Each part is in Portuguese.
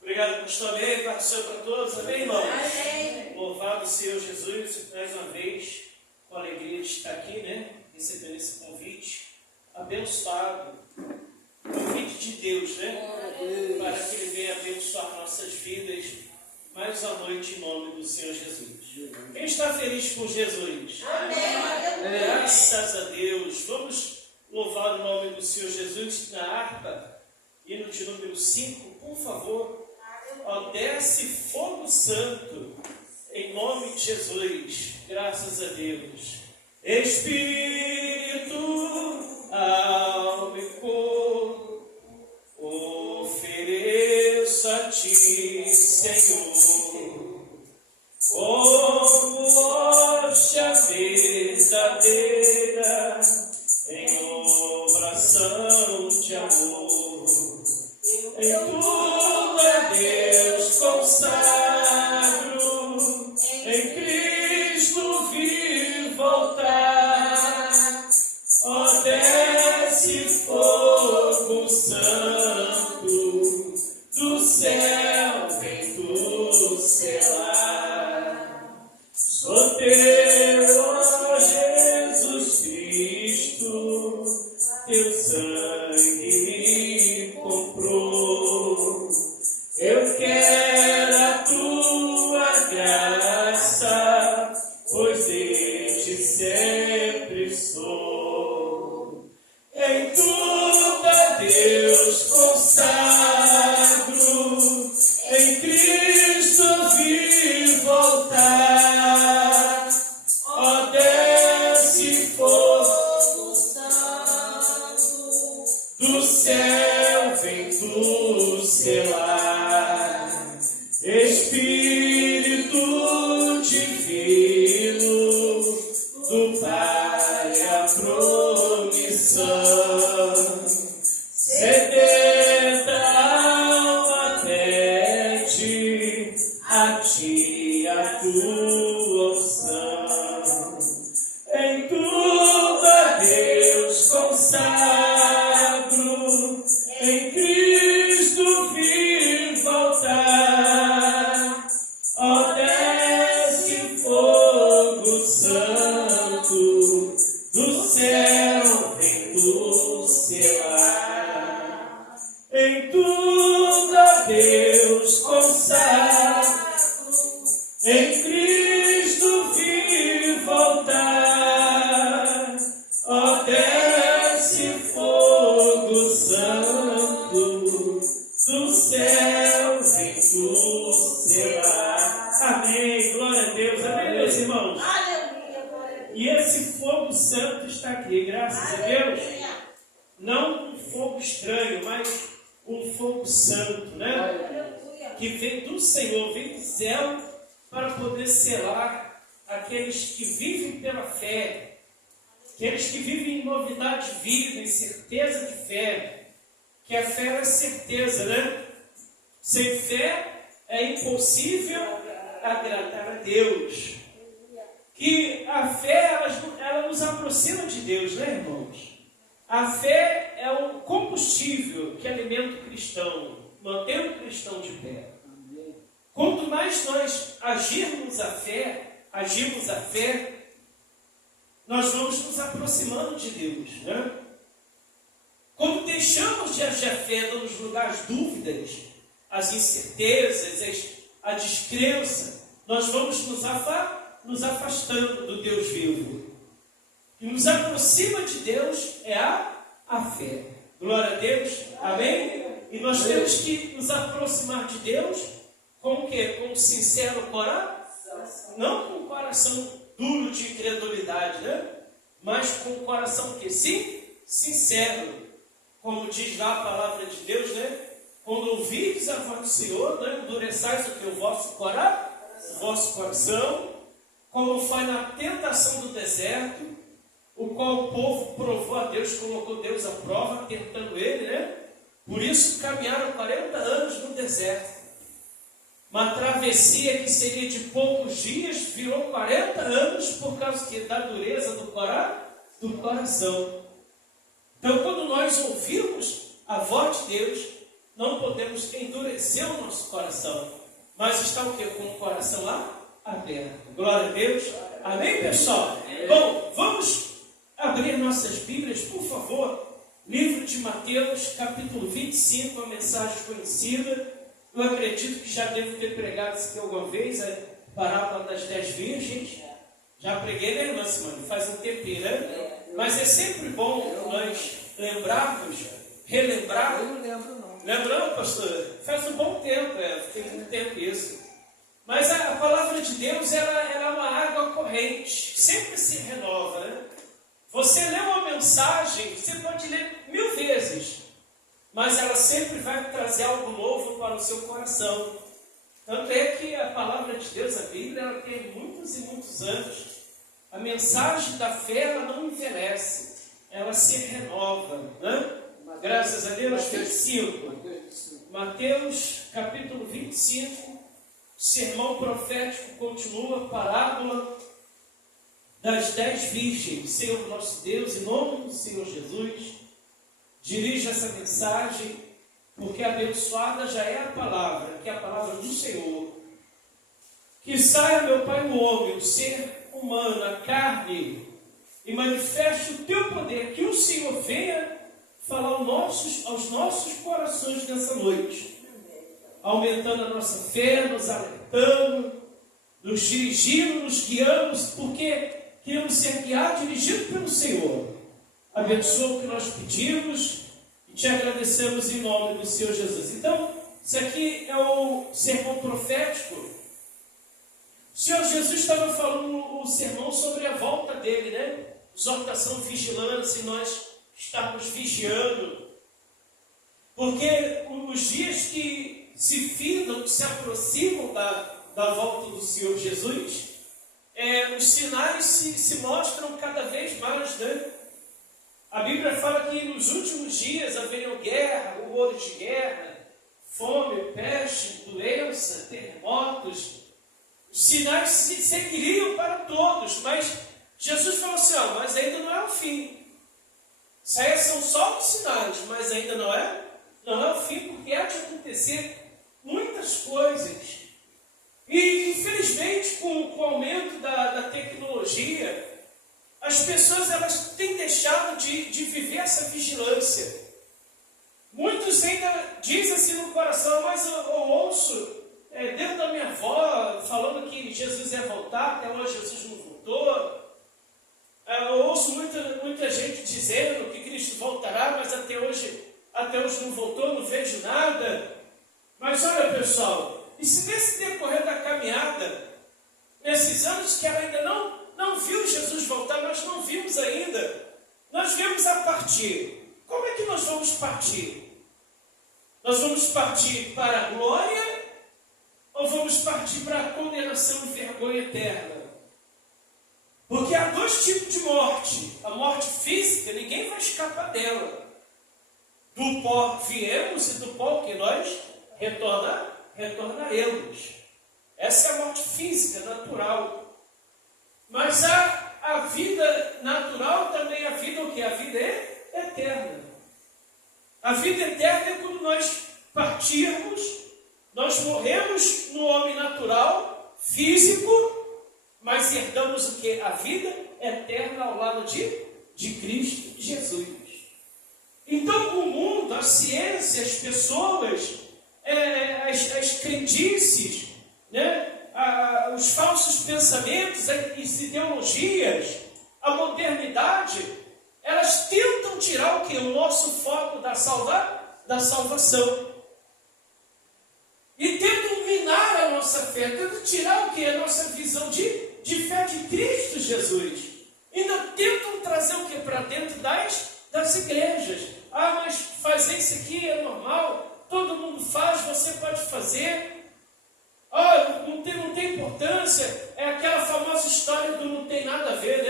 Obrigado, pastor. Amém. Paz do Senhor para todos. Amém, irmãos? Amém. Louvado seja Jesus, mais uma vez, com a alegria de estar aqui, né? Recebendo esse convite abençoado. Convite de Deus, né? Para que Ele venha abençoar nossas vidas mais uma noite em nome do Senhor Jesus. Quem está feliz com Jesus? Amém. Graças a Deus. Vamos louvar o nome do Senhor Jesus na harpa, hino de número 5, por favor. Ó, desce fogo santo, em nome de Jesus, graças a Deus. Espírito, alma e corpo, ofereço a ti, Senhor, como hóstia verdadeira, em oração de amor. Em tudo é Deus consagro, em Cristo vi voltar. Ó, desce fogo santo, do céu vem tu selar. Sou teu, ó Jesus Cristo, teu sangue me comprou. Eu quero a tua graça, pois de ti sempre sou. Em tudo a Deus consagro, em Cristo vi voltar. Ó, desce fogo santo, do céu vem tu selar. Espírito divino, do Pai a promissão, sedenta alma pede a ti a tua unção. Em tudo a Deus consagro, em Cristo vi voltar. Ó, desce fogo santo, do céu vem tu selar. Em tudo a Deus consagro, em Cristo vi voltar. Ó, desce fogo santo, do céu vem tu selar. Amém. Glória a Deus. Amém, meus irmãos. E esse fogo santo está aqui, graças a Deus. Não um fogo estranho, mas um fogo santo, né? Que vem do Senhor, vem do céu, para poder selar aqueles que vivem pela fé, aqueles que vivem em novidade de vida, em certeza de fé, que a fé é certeza, né? Sem fé é impossível agradar a Deus. Que a fé, ela nos aproxima de Deus, né, irmãos? A fé é o combustível que alimenta o cristão, mantendo o cristão de pé. Quanto mais nós agirmos a fé, nós vamos nos aproximando de Deus, né? Quando deixamos de agir a fé, damos lugar às dúvidas, às incertezas, à descrença, nós vamos nos afastando do Deus vivo. O que nos aproxima de Deus é a fé. Glória a Deus. Amém? E nós temos que nos aproximar de Deus com o quê? Com um sincero coração. Não com um coração duro de incredulidade, né? Mas com um coração que sim, sincero. Como diz lá a palavra de Deus, né? Quando ouvides a voz do Senhor, né? Endureçais o teu vosso coração, como foi na tentação do deserto, o qual o povo provou a Deus, colocou Deus à prova, tentando ele, né? Por isso caminharam 40 anos no deserto. Uma travessia que seria de poucos dias, virou 40 anos por causa da dureza do coração. Então, quando nós ouvimos a voz de Deus, não podemos endurecer o nosso coração, mas está o quê? Com o coração lá aberto. Glória a Deus. Amém, pessoal? Bom, vamos abrir nossas Bíblias, por favor. Livro de Mateus, capítulo 25, a mensagem conhecida. Eu acredito que já devo ter pregado isso aqui alguma vez, a parábola das 10 virgens. Já preguei, né, irmã Simone? Faz um tempinho, né? Mas é sempre bom nós lembrarmos, relembrar. Eu não lembro, não. Lembra não, pastor? Faz um bom tempo, tem muito tempo isso. Mas a palavra de Deus, ela é uma água corrente, que sempre se renova, né? Você lê uma mensagem, você pode ler 1000 vezes, mas ela sempre vai trazer algo novo para o seu coração. Tanto é que a palavra de Deus, a Bíblia, ela tem muitos e muitos anos. A mensagem da fé, ela não envelhece, ela se renova, né? Graças a Deus. 25. Mateus, capítulo 25, sermão profético continua, parábola das 10 virgens. Senhor nosso Deus, em nome do Senhor Jesus, dirija essa mensagem, porque abençoada já é a palavra, que é a palavra do Senhor. Que saia, meu Pai, o homem, o ser humano, a carne, e manifeste o teu poder, que o Senhor venha falar aos nossos corações nessa noite, aumentando a nossa fé, nos alertando, nos dirigindo, nos guiando, porque queremos ser guiados, dirigidos pelo Senhor. Abençoa o que nós pedimos e te agradecemos em nome do Senhor Jesus. Então, isso aqui é o sermão profético. O Senhor Jesus estava falando o sermão sobre a volta dele, né? Exortação, vigilância, e nós estamos vigiando. Porque os dias que se findam, que se aproximam da volta do Senhor Jesus, os sinais se mostram cada vez mais, né? A Bíblia fala que nos últimos dias haveriam guerra, rumores de guerra, fome, peste, doença, terremotos. Os sinais se seguiriam para todos, mas Jesus falou assim, mas ainda não é o fim. Isso aí são só os sinais, mas ainda não é o fim, porque há de acontecer muitas coisas. E infelizmente, com o aumento da tecnologia, as pessoas elas têm deixado de viver essa vigilância. Muitos ainda dizem assim no coração, mas eu ouço dentro da minha avó falando que Jesus ia voltar, até hoje Jesus não voltou. Eu ouço muita gente dizendo que Cristo voltará, mas até hoje não voltou, não vejo nada. Mas olha, pessoal, e se nesse decorrer da caminhada, nesses anos que ela ainda não viu Jesus voltar, nós não vimos ainda, nós viemos a partir. Como é que nós vamos partir? Nós vamos partir para a glória ou vamos partir para a condenação e vergonha eterna? Porque há 2 tipos de morte. A morte física, ninguém vai escapar dela. Do pó viemos e do pó que nós retornaremos. Essa é a morte física, natural. Mas a vida natural também, a vida o que? A vida é eterna. A vida eterna é quando nós partirmos, nós morremos no homem natural, físico, mas herdamos o que? A vida eterna ao lado de Cristo Jesus. Então o mundo, a ciência, as pessoas, as crendices, né? Os falsos pensamentos, as ideologias, a modernidade, elas tentam tirar o que? O nosso foco da salvação. E tentam minar a nossa fé, tentam tirar o que? A nossa visão de fé de Cristo Jesus. Ainda tentam trazer o que? Para dentro das igrejas. Mas fazer isso aqui é normal, todo mundo faz, você pode fazer. Não tem importância. É aquela famosa história do não tem nada a ver,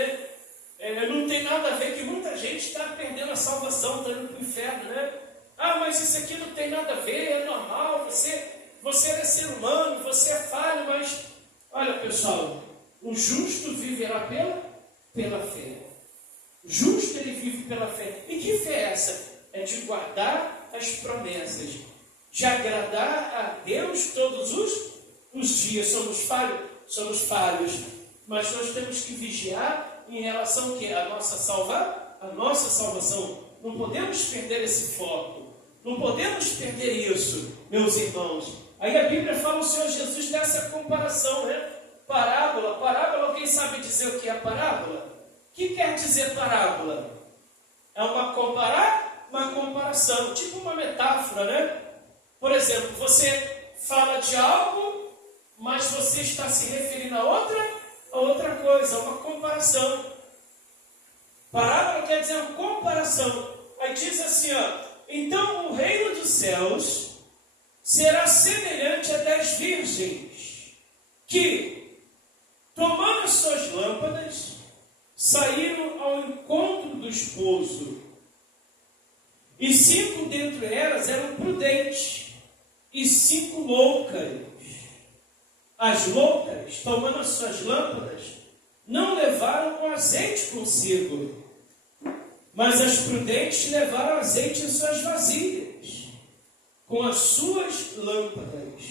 né? Não tem nada a ver, que muita gente está perdendo a salvação, está indo para o inferno, né? Mas isso aqui não tem nada a ver, é normal, você é ser humano, você é falho, mas olha, pessoal, o justo viverá pela fé. O justo, ele vive pela fé. E que fé é essa? é de guardar as promessas, de agradar a Deus todos os dias. Somos falhos, mas nós temos que vigiar em relação que a nossa salvação. Não podemos perder esse foco, não podemos perder isso, meus irmãos. Aí a Bíblia fala o Senhor Jesus dessa comparação, né? Parábola, alguém sabe dizer o que é parábola? O que quer dizer parábola? É uma comparação, tipo uma metáfora, né? Por exemplo, você fala de algo, mas você está se referindo a outra coisa, a uma comparação. Parábola quer dizer uma comparação. Aí diz assim, então o reino dos céus será semelhante a 10 virgens que, tomando as suas lâmpadas, saíram ao encontro do esposo. E 5 dentre elas eram prudentes, e 5 loucas. As loucas, tomando as suas lâmpadas, não levaram o azeite consigo, mas as prudentes levaram azeite em suas vasilhas, com as suas lâmpadas.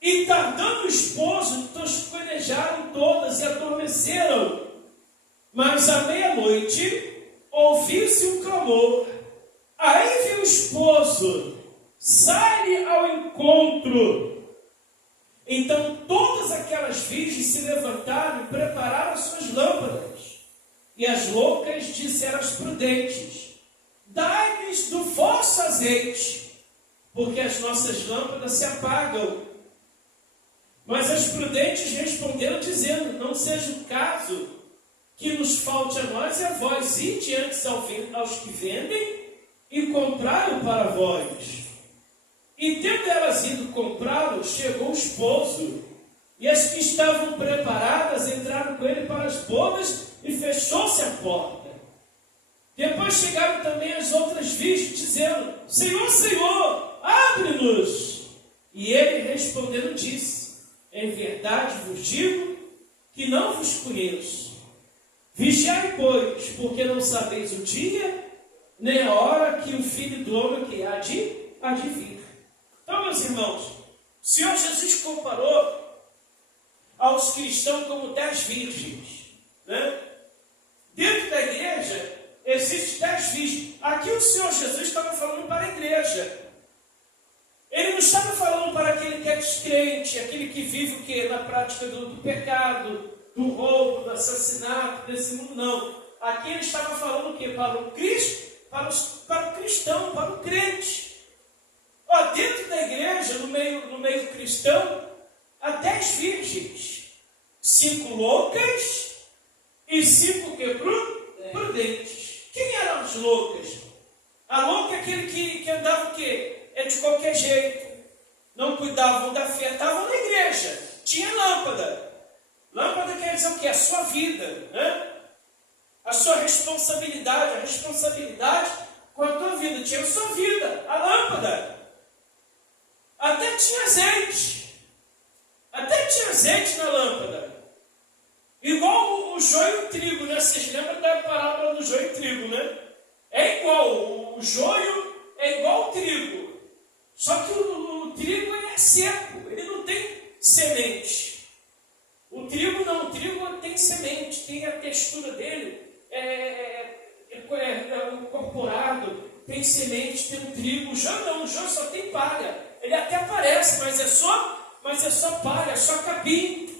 E tardando o esposo, tosquenejaram todas e adormeceram. Mas à meia-noite, ouviu-se um clamor. Aí veio o esposo, sai-lhe ao encontro. Então todas aquelas virgens se levantaram e prepararam as suas lâmpadas. E as loucas disseram às prudentes: dai-lhes do vosso azeite, porque as nossas lâmpadas se apagam. Mas as prudentes responderam dizendo: não seja o caso que nos falte a nós e a vós, ide antes aos que vendem e comprai-o para vós. E tendo elas ido comprá-lo, chegou o esposo, e as que estavam preparadas entraram com ele para as bodas, e fechou-se a porta. Depois chegaram também as outras virgens, dizendo: Senhor, Senhor, abre-nos. E ele respondendo disse: em verdade vos digo que não vos conheço. Vigiai, pois, porque não sabeis o dia, nem a hora que o Filho do Homem que há de vir. Então, meus irmãos, o Senhor Jesus comparou aos cristãos como 10 virgens, né? Dentro da igreja, existem 10 virgens. Aqui o Senhor Jesus estava falando para a igreja. Ele não estava falando para aquele que é descrente, aquele que vive o quê? Na prática do pecado, do roubo, do assassinato, desse mundo, não. Aqui ele estava falando o quê? Para o Cristo, para o cristão, para o crente. Dentro da igreja, no meio cristão, há 10 virgens, 5 loucas e 5 prudentes. Quem eram as loucas? A louca é aquele que andava o quê? De qualquer jeito, não cuidavam da fé, estavam na igreja, tinha lâmpada. Lâmpada quer dizer o quê? A sua vida, né? A sua responsabilidade, a responsabilidade com a tua vida, tinha a sua vida, a lâmpada. Até tinha azeite na lâmpada. Igual o joio e o trigo, né? Vocês lembram da parábola do joio e trigo, né? É igual, o joio é igual ao trigo. Só que o trigo é seco, ele não tem semente. O trigo não, o trigo tem semente, tem a textura dele, incorporado, tem semente, tem o trigo. O joio não, o joio só tem palha. Ele até aparece, mas é só palha, é só capim.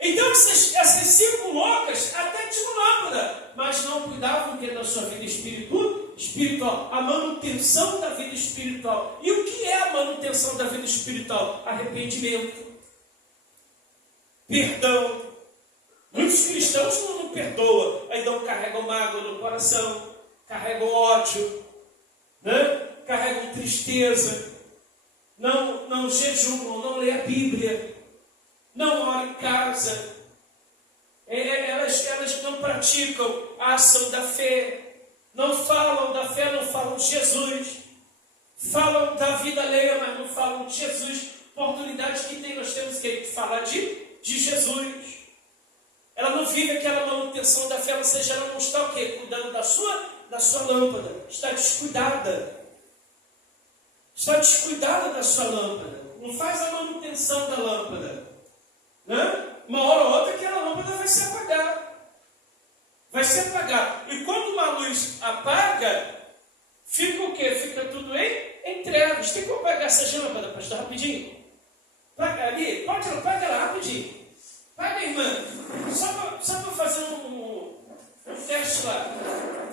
Então essas 5 loucas até tinham lâmpada, mas não cuidavam da sua vida espiritual, a manutenção da vida espiritual. E o que é a manutenção da vida espiritual? Arrependimento, perdão. Muitos cristãos não perdoam, aí carregam mágoa no coração, carregam ódio, né? Carregam tristeza, não jejuam, não lê a Bíblia, não oram em casa, elas não praticam a ação da fé, não falam da fé, não falam de Jesus, falam da vida alheia, mas não falam de Jesus. Oportunidade que tem, nós temos que falar de Jesus. Ela não vive aquela manutenção da fé, ou seja, ela não está o quê? Cuidando da da sua lâmpada, está descuidada. Está descuidada da sua lâmpada. Não faz a manutenção da lâmpada. Né? Uma hora ou outra aquela lâmpada vai se apagar. Vai se apagar. E quando uma luz apaga, fica o quê? Fica tudo em trevas. Tem como apagar essa lâmpada, pastor, rapidinho? Paga ali, pode apagar lá rapidinho. Paga, irmã. Só para fazer um teste lá.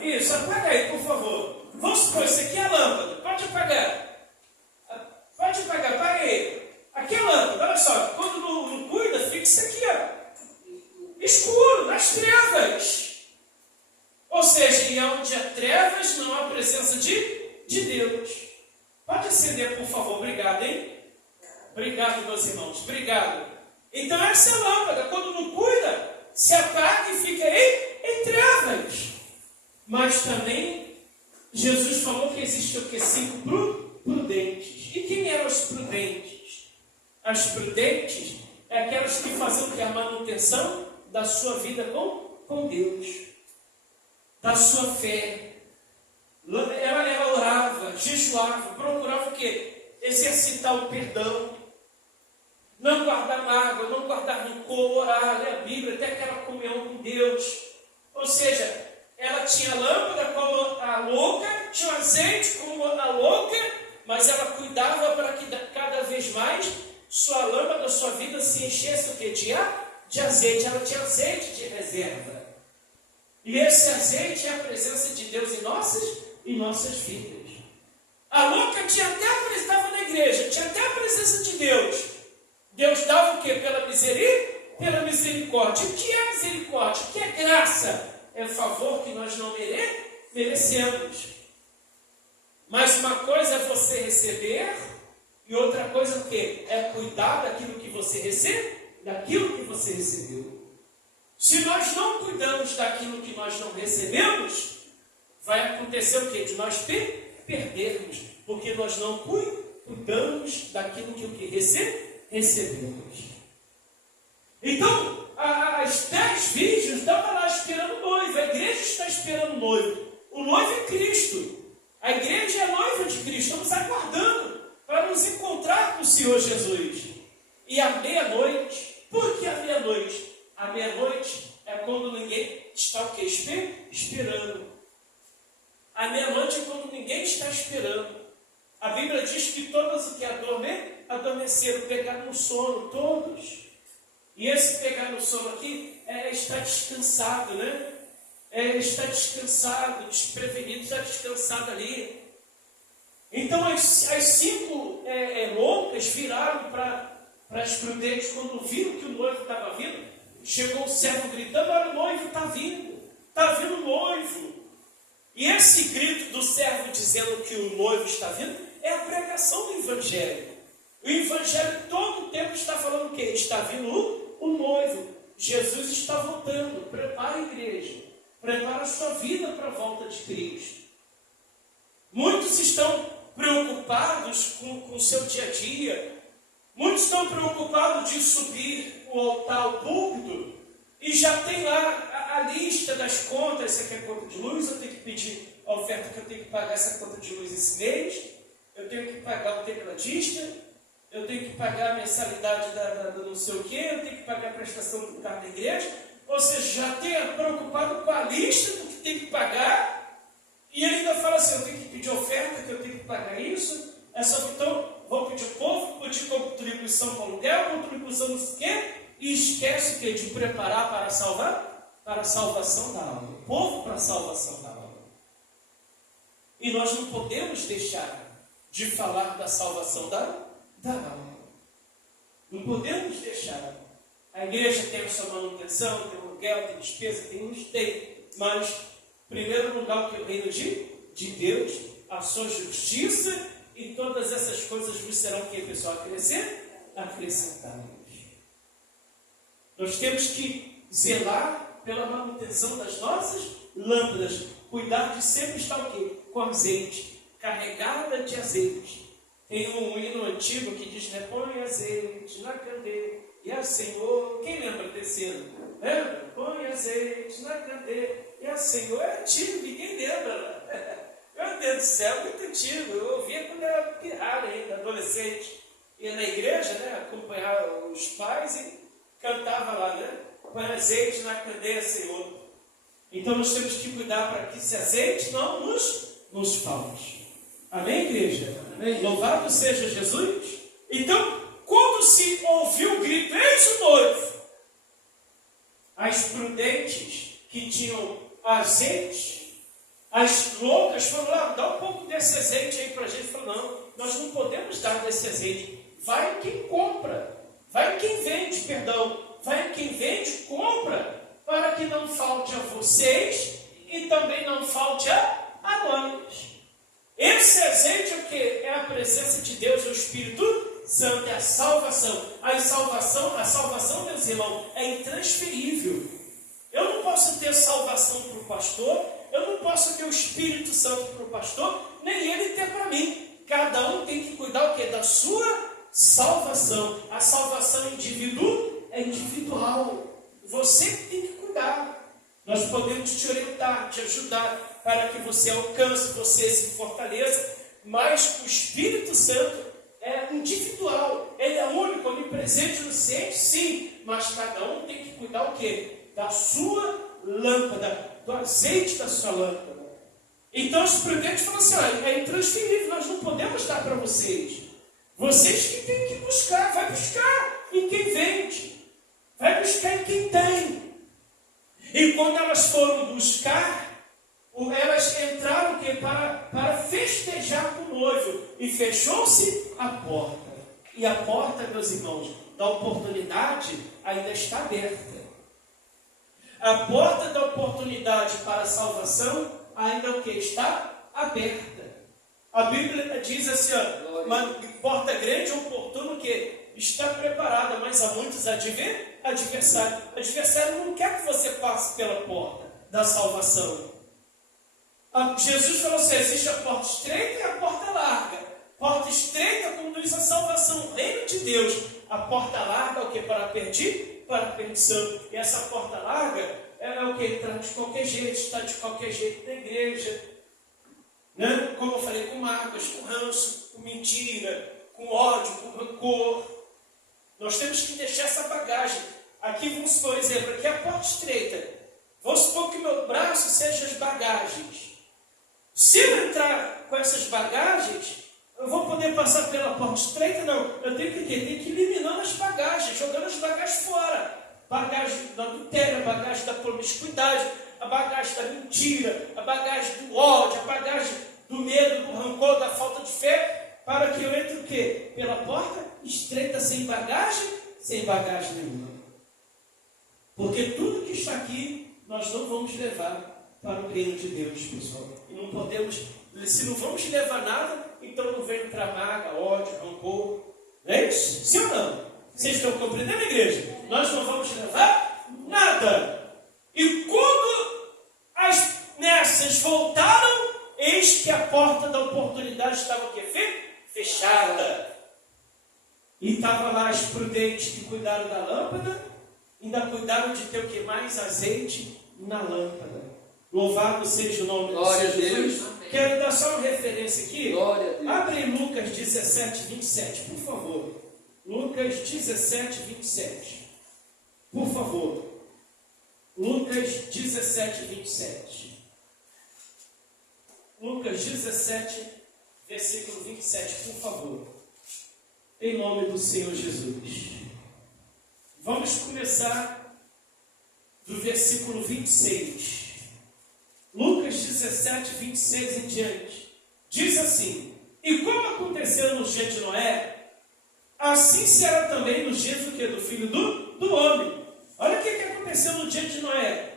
Isso, apaga aí, por favor. Vamos supor, isso aqui é a lâmpada. Pode apagar. Pode apagar, apaga aí. Aqui é a lâmpada, olha só. Quando não cuida, fica isso aqui, ó. Escuro, nas trevas. Ou seja, e onde há trevas, não há presença de Deus. Pode acender, por favor. Obrigado, hein? Obrigado, meus irmãos. Obrigado. Então, essa é a lâmpada. Quando não cuida, se apaga e fica em trevas. Mas também, Jesus falou que existe o que? 5 prudentes. E quem eram os prudentes? As prudentes é aquelas que faziam a manutenção da sua vida com Deus. Da sua fé. Ela orava, jejuava, procurava o quê? Exercitar o perdão. Não guardar mágoa, não guardar rancor, orar, ler a Bíblia, ter aquela comunhão com Deus. Ou seja, ela tinha lâmpada como a louca, tinha azeite como a louca, mas ela cuidava para que cada vez mais sua lâmpada, sua vida se enchesse o quê? De azeite. Ela tinha azeite de reserva. E esse azeite é a presença de Deus em nossas vidas. A louca estava na igreja, tinha até a presença de Deus. Deus dava o quê? Pela misericórdia. O que é misericórdia? O que é graça? É favor que nós não merecemos. Mas uma coisa é você receber, e outra coisa é o quê? É cuidar daquilo que você recebeu. Se nós não cuidamos daquilo que nós não recebemos, vai acontecer o quê? De nós perdermos, porque nós não cuidamos daquilo que recebemos. Então, as 10 virgens estavam lá esperando o noivo. A igreja está esperando o noivo. O noivo é Cristo. A igreja é a noiva de Cristo. Estamos aguardando para nos encontrar com o Senhor Jesus. E à meia-noite, por que à meia-noite? À meia-noite é quando ninguém está o quê? Esperando. À meia-noite é quando ninguém está esperando. A Bíblia diz que todos os que adormeceram, pegaram no sono, todos. E esse pegar no sono aqui está descansado, né? Está descansado, desprevenido, está descansado ali. Então as 5 loucas viraram para as prudentes quando viram que o noivo estava vindo. Chegou o servo gritando: olha, o noivo está vindo o noivo. E esse grito do servo dizendo que o noivo está vindo é a pregação do Evangelho. O Evangelho todo o tempo está falando o quê? Está vindo o noivo. Jesus está voltando. Prepara a igreja. Prepara a sua vida para a volta de Cristo. Muitos estão preocupados com o seu dia a dia. Muitos estão preocupados de subir o altar, o púlpito, e já tem lá a lista das contas. Isso aqui é conta de luz, eu tenho que pedir a oferta que eu tenho que pagar essa conta de luz esse mês, eu tenho que pagar o tecladista, eu tenho que pagar a mensalidade da não sei o quê, eu tenho que pagar a prestação do carro da igreja. Ou seja, já tem preocupado com a lista do que tem que pagar, e ele ainda fala assim: eu tenho que pedir oferta, que eu tenho que pagar isso. Então, vou pedir o povo, pedir contribuição para o aluguel, contribuição não sei o quê, e esquece o quê? De preparar para a salvação da alma. O povo para a salvação da alma. E nós não podemos deixar de falar da salvação da alma. Não podemos deixar. A igreja tem a sua manutenção, tem o aluguel, tem despesa, tem luz, tem. Mas, em primeiro lugar, o que é o reino de Deus, a sua justiça, e todas essas coisas vos serão o que, pessoal? Acrescentadas. Nós temos que zelar pela manutenção das nossas lâmpadas. Cuidar de sempre estar o quê? Com azeite. Carregada de azeite. Tem um hino antigo que diz, né? Põe azeite na candeia. E a Senhor, quem lembra desse hino? Lembra? Põe azeite na candeia. E a Senhor, é antigo, ninguém lembra. meu Deus do céu, muito antigo. Eu ouvia quando era pirralho ainda, adolescente. Ia na igreja, né, acompanhar os pais e cantava lá, né? Põe azeite na candeia, Senhor. Então nós temos que cuidar para que esse azeite não nos falte. Amém, igreja? Amém. Louvado seja Jesus. Então, quando se ouviu o grito, eis o noivo, as prudentes que tinham azeite, as loucas falaram, lá, dá um pouco desse azeite aí para a gente. Falou, não, nós não podemos dar desse azeite. Vai quem compra, vai quem vende, vai quem vende, compra, para que não falte a vocês e também não falte a nós. Esse azeite é o que? É a presença de Deus, o Espírito Santo, é a salvação. A salvação, meus irmãos, é intransferível. Eu não posso ter salvação para o pastor, eu não posso ter o Espírito Santo para o pastor, nem ele ter para mim. Cada um tem que cuidar o quê? Da sua salvação. A salvação é individual. Você tem que cuidar. Nós podemos te orientar, te ajudar para que você alcance, você se fortaleça, mas o Espírito Santo é individual, ele é único, onipresente, onisciente, sim, mas cada um tem que cuidar o quê? Da sua lâmpada, do azeite da sua lâmpada. Então os prudentes falam assim, olha, é intransferível, nós não podemos dar para vocês. Vocês que têm que buscar, vai buscar em quem vende, vai buscar em quem tem. E quando elas foram buscar, elas entraram para festejar com o noivo. E fechou-se a porta. E a porta, meus irmãos, da oportunidade ainda está aberta. A porta da oportunidade para a salvação ainda o que? Está aberta. A Bíblia diz assim, ó, uma porta grande e oportuna que está preparada, mas há muitos adversários. O adversário não quer que você passe pela porta da salvação. Jesus falou assim, existe a porta estreita e a porta larga. Porta estreita conduz à salvação, o reino de Deus. A porta larga é o que? Para a perdição. E essa porta larga é o que? Está de qualquer jeito, está de qualquer jeito na igreja. Né? Como eu falei, com mágoas, com ranço, com mentira, com ódio, com rancor. Nós temos que deixar essa bagagem. Aqui vamos, por exemplo, aqui é a porta estreita. Vamos supor que meu braço seja as bagagens. Se eu entrar com essas bagagens, eu vou poder passar pela porta estreita? Não. Eu tenho que ir eliminando as bagagens, jogando as bagagens fora. Bagagem da adultério, a bagagem da promiscuidade, a bagagem da mentira, a bagagem do ódio, a bagagem do medo, do rancor, da falta de fé, para que eu entre o quê? Pela porta estreita, sem bagagem nenhuma. Porque tudo que está aqui, nós não vamos levar para o reino de Deus, pessoal. E não podemos, se não vamos levar nada, então não vem entrar mágoa, ódio, rancor. Não é isso? Sim ou não? Vocês estão compreendendo, igreja? Nós não vamos levar nada. E quando as nessas voltaram, eis que a porta da oportunidade estava o quê? Fechada. E estava lá as prudentes que cuidaram da lâmpada, ainda cuidaram de ter o que? Mais azeite na lâmpada. Louvado seja o nome do Senhor Jesus. Quero dar só uma referência aqui. Abre em Lucas 17, 27, por favor. Lucas 17, 27. Por favor. Lucas 17, 27. Lucas 17, versículo 27, por favor. Em nome do Senhor Jesus. Vamos começar do versículo 26. Lucas 17, 26 em diante. Diz assim: e como aconteceu no dia de Noé, assim será também nos dias do filho do homem. Olha o que aconteceu no dia de Noé.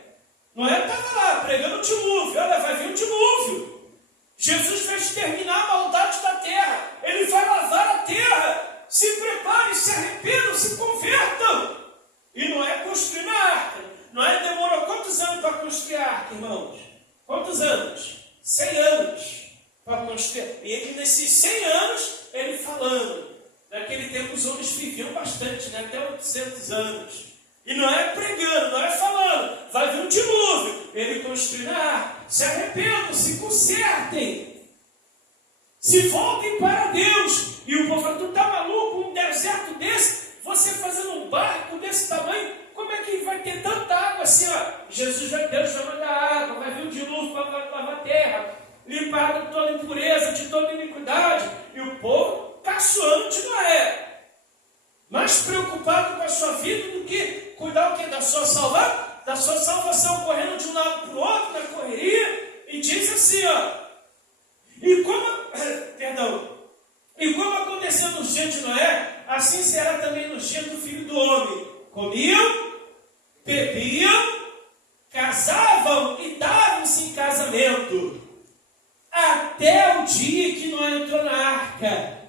Noé estava lá pregando o dilúvio. Olha, vai vir um dilúvio. Jesus vai exterminar a maldade da terra. Ele vai lavar a terra. Se preparem, se arrependam, se convertam. E Noé construiu a arca. Noé demorou quantos anos para construir a arca, irmãos? Quantos anos? 100 anos para construir. E ele, nesses 100 anos, ele falando. Naquele tempo os homens viviam bastante, né? Até 800 anos. E Noé pregando, Noé falando, vai vir um dilúvio. Ele construiu a arca. Se arrependam, se consertem. Se voltem para Deus. E o povo fala, tu tá maluco? Um deserto desse? Você fazendo um barco desse tamanho? Como é que vai ter tanta água assim? Ó? Deus vai mandar água, vai vir um dilúvio para lavar a terra, limpar de toda impureza, de toda iniquidade. E o povo caçoando de Noé. Mais preocupado com a sua vida do que cuidar o quê? Da sua salvação, correndo de um lado para o outro, na correria. E diz assim, ó. E como aconteceu nos dias de Noé, assim será também nos dias do Filho do Homem. Comiam, bebiam, casavam e davam-se em casamento, até o dia que Noé entrou na arca,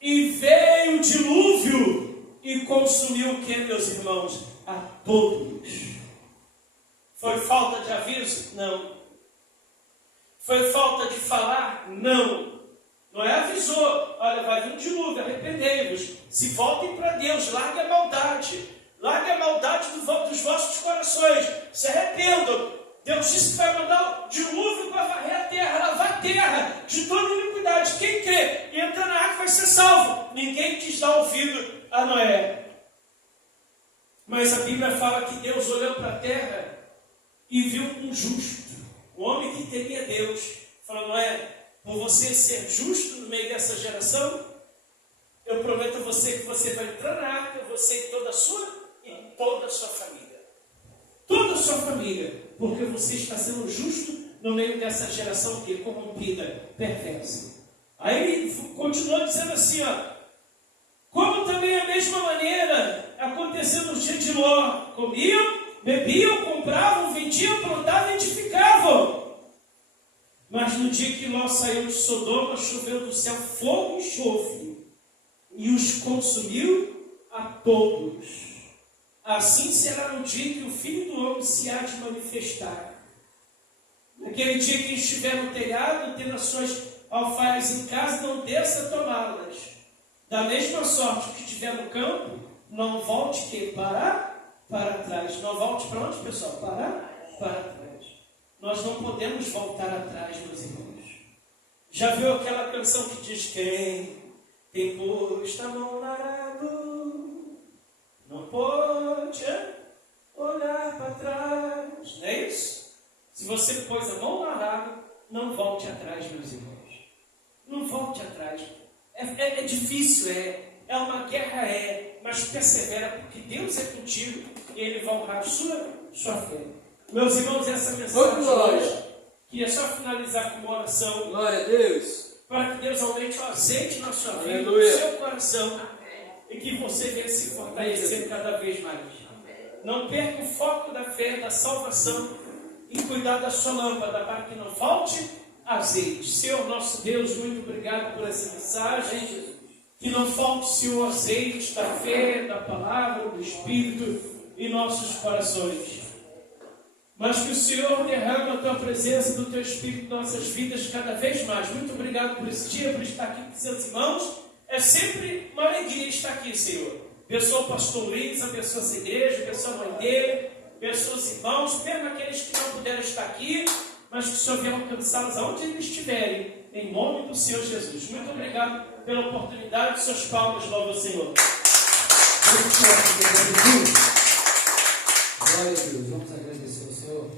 e veio o dilúvio, e consumiu o que, meus irmãos? A todos. Foi falta de aviso? Não. Foi falta de falar? Não. Noé avisou, olha, vai vir um dilúvio, arrependei-vos, se voltem para Deus, largue a maldade dos vossos corações, se arrependam. Deus disse que vai mandar um dilúvio para varrer a terra, lavar a terra de toda iniquidade. Quem crê e entrar na arca vai ser salvo. Ninguém quis dar ouvido a Noé. Mas a Bíblia fala que Deus olhou para a terra e viu um justo, um homem que temia Deus. Falou, Noé, por você ser justo no meio dessa geração, eu prometo a você que você vai entrar na arca, você e toda a sua família. Toda a sua família. Porque você está sendo justo no meio dessa geração que é corrompida, perversa. Aí ele continuou dizendo assim, ó. Como também a mesma maneira aconteceu nos dias de Ló. Comiam, bebiam, compravam, vendiam, plantavam e edificavam. Mas no dia que Ló saiu de Sodoma, choveu do céu fogo e enxofre, e os consumiu a todos. Assim será no dia que o Filho do Homem se há de manifestar. Naquele dia que estiver no telhado, tendo as suas alfaias em casa, não desça a tomá-las. Da mesma sorte que estiver no campo, não volte que para trás. Não volte para onde, pessoal? Para trás. Nós não podemos voltar atrás, meus irmãos. Já viu aquela canção que diz, quem tem posto a mão no arado não pode olhar para trás. Não é isso? Se você pôs a mão no arado, não volte atrás, meus irmãos. Não volte atrás. É difícil, é uma guerra, mas persevera, porque Deus é contigo e Ele vai honrar sua fé. Meus irmãos, essa mensagem hoje, queria só finalizar com uma oração. Glória a Deus. Para que Deus aumente o azeite na sua vida, Aleluia. no seu coração, e que você venha se fortalecer cada vez mais. Não perca o foco da fé, da salvação, e cuidar da sua lâmpada, para que não falte azeite. Senhor nosso Deus, muito obrigado por essa mensagem. Que não falte, Senhor, azeite da fé, da palavra, do Espírito em nossos corações. Mas que o Senhor derrame a Tua presença do Teu Espírito em nossas vidas cada vez mais. Muito obrigado por esse dia, por estar aqui com seus irmãos. É sempre uma alegria estar aqui, Senhor. Abençoa o pastor Luiz, abençoa essa igreja, abençoa a mãe dele, abençoa os irmãos, mesmo aqueles que não puderam estar aqui, mas que o Senhor venha alcançá-los aonde eles estiverem, em nome do Senhor Jesus. Muito obrigado pela oportunidade. Suas palmas, louva o Senhor. Glória a Deus. Vamos agradecer ao Senhor.